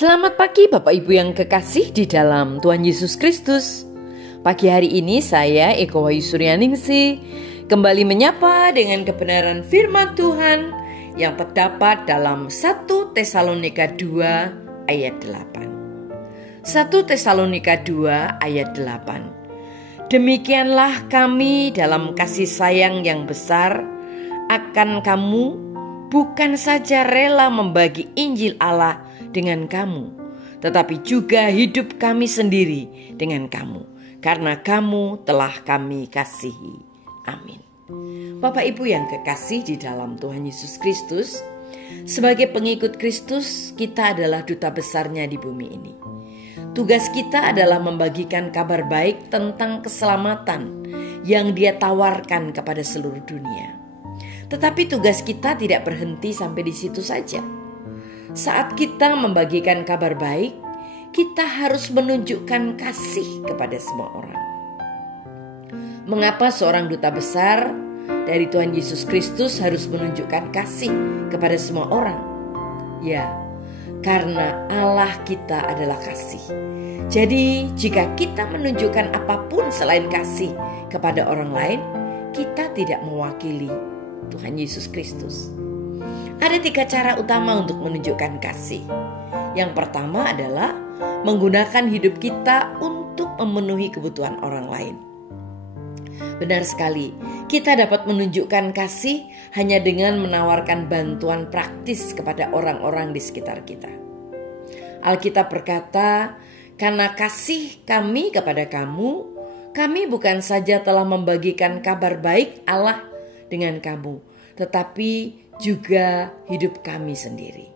Selamat pagi Bapak Ibu yang kekasih di dalam Tuhan Yesus Kristus. Pagi hari ini saya Eko Wayu Suryaningsih kembali menyapa dengan kebenaran firman Tuhan yang terdapat dalam 1 Tesalonika 2 ayat 8. 1 Tesalonika 2 ayat 8. Demikianlah kami dalam kasih sayang yang besar akan kamu, bukan saja rela membagi Injil Allah dengan kamu, tetapi juga hidup kami sendiri dengan kamu, karena kamu telah kami kasihi. Amin. Bapak Ibu yang kekasih di dalam Tuhan Yesus Kristus, sebagai pengikut Kristus, kita adalah duta besarnya di bumi ini. Tugas kita adalah membagikan kabar baik tentang keselamatan yang Dia tawarkan kepada seluruh dunia. Tetapi tugas kita tidak berhenti sampai di situ saja. Saat kita membagikan kabar baik, kita harus menunjukkan kasih kepada semua orang. Mengapa seorang duta besar dari Tuhan Yesus Kristus harus menunjukkan kasih kepada semua orang? Ya, karena Allah kita adalah kasih. Jadi, jika kita menunjukkan apapun selain kasih kepada orang lain, kita tidak mewakili Tuhan Yesus Kristus. Ada 3 cara utama untuk menunjukkan kasih. Yang pertama adalah menggunakan hidup kita untuk memenuhi kebutuhan orang lain. Benar sekali, kita dapat menunjukkan kasih hanya dengan menawarkan bantuan praktis kepada orang-orang di sekitar kita. Alkitab berkata, "Karena kasih kami kepada kamu, kami bukan saja telah membagikan kabar baik Allah dengan kamu, tetapi juga hidup kami sendiri."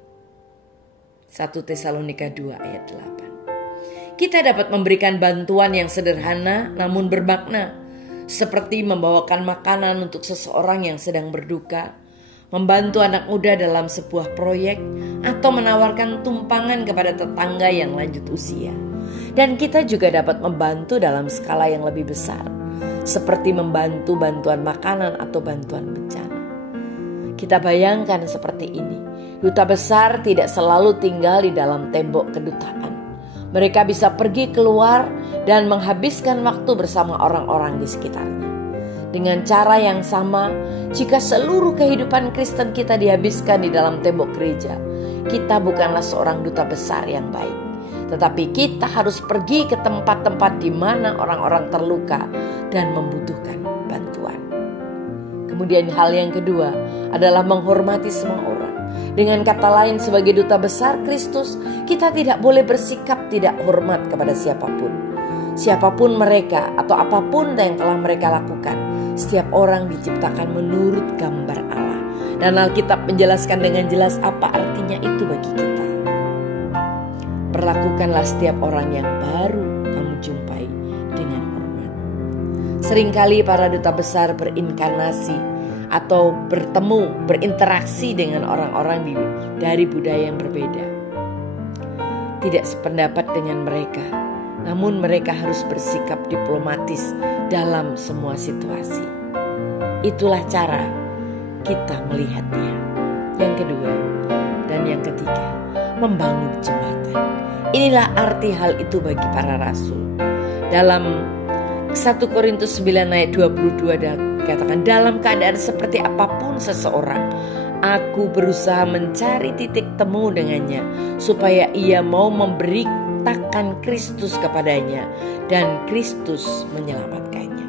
1 Tesalonika 2 ayat 8. Kita dapat memberikan bantuan yang sederhana namun bermakna, seperti membawakan makanan untuk seseorang yang sedang berduka, membantu anak muda dalam sebuah proyek, atau menawarkan tumpangan kepada tetangga yang lanjut usia. Dan kita juga dapat membantu dalam skala yang lebih besar, seperti membantu bantuan makanan atau bantuan bencana. Kita bayangkan seperti ini, duta besar tidak selalu tinggal di dalam tembok kedutaan. Mereka bisa pergi keluar dan menghabiskan waktu bersama orang-orang di sekitarnya. Dengan cara yang sama, jika seluruh kehidupan Kristen kita dihabiskan di dalam tembok gereja, kita bukanlah seorang duta besar yang baik. Tetapi kita harus pergi ke tempat-tempat di mana orang-orang terluka dan membutuhkan bantuan. Kemudian hal yang kedua adalah menghormati semua orang. Dengan kata lain, sebagai duta besar Kristus, kita tidak boleh bersikap tidak hormat kepada siapapun. Siapapun mereka atau apapun yang telah mereka lakukan, setiap orang diciptakan menurut gambar Allah. Dan Alkitab menjelaskan dengan jelas apa artinya itu bagi kita. Perlakukanlah setiap orang yang baru kamu jumpai dengan hormat. Seringkali para duta besar berinkarnasi atau bertemu, berinteraksi dengan orang-orang dari budaya yang berbeda. Tidak sependapat dengan mereka, namun mereka harus bersikap diplomatis dalam semua situasi. Itulah cara kita melihatnya. Yang kedua dan yang ketiga, membangun jembatan. Inilah arti hal itu bagi para rasul. Dalam 1 Korintus 9 ayat 22 dikatakan, dalam keadaan seperti apapun seseorang, aku berusaha mencari titik temu dengannya, supaya ia mau memberitakan Kristus kepadanya dan Kristus menyelamatkannya.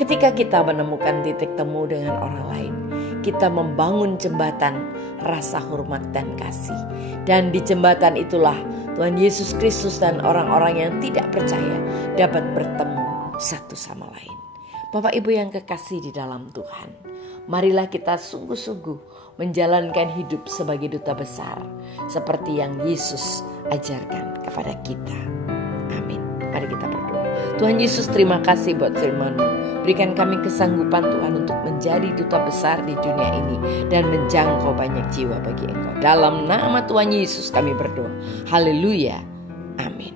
Ketika kita menemukan titik temu dengan orang lain, kita membangun jembatan rasa hormat dan kasih. Dan di jembatan itulah Tuhan Yesus Kristus dan orang-orang yang tidak percaya dapat bertemu satu sama lain. Bapak Ibu yang kekasih di dalam Tuhan, marilah kita sungguh-sungguh menjalankan hidup sebagai duta besar seperti yang Yesus ajarkan kepada kita. Amin. Mari kita berdoa. Tuhan Yesus, terima kasih buat firman-Mu. Berikan kami kesanggupan Tuhan untuk menjadi duta besar di dunia ini dan menjangkau banyak jiwa bagi Engkau. Dalam nama Tuhan Yesus kami berdoa. Haleluya. Amin.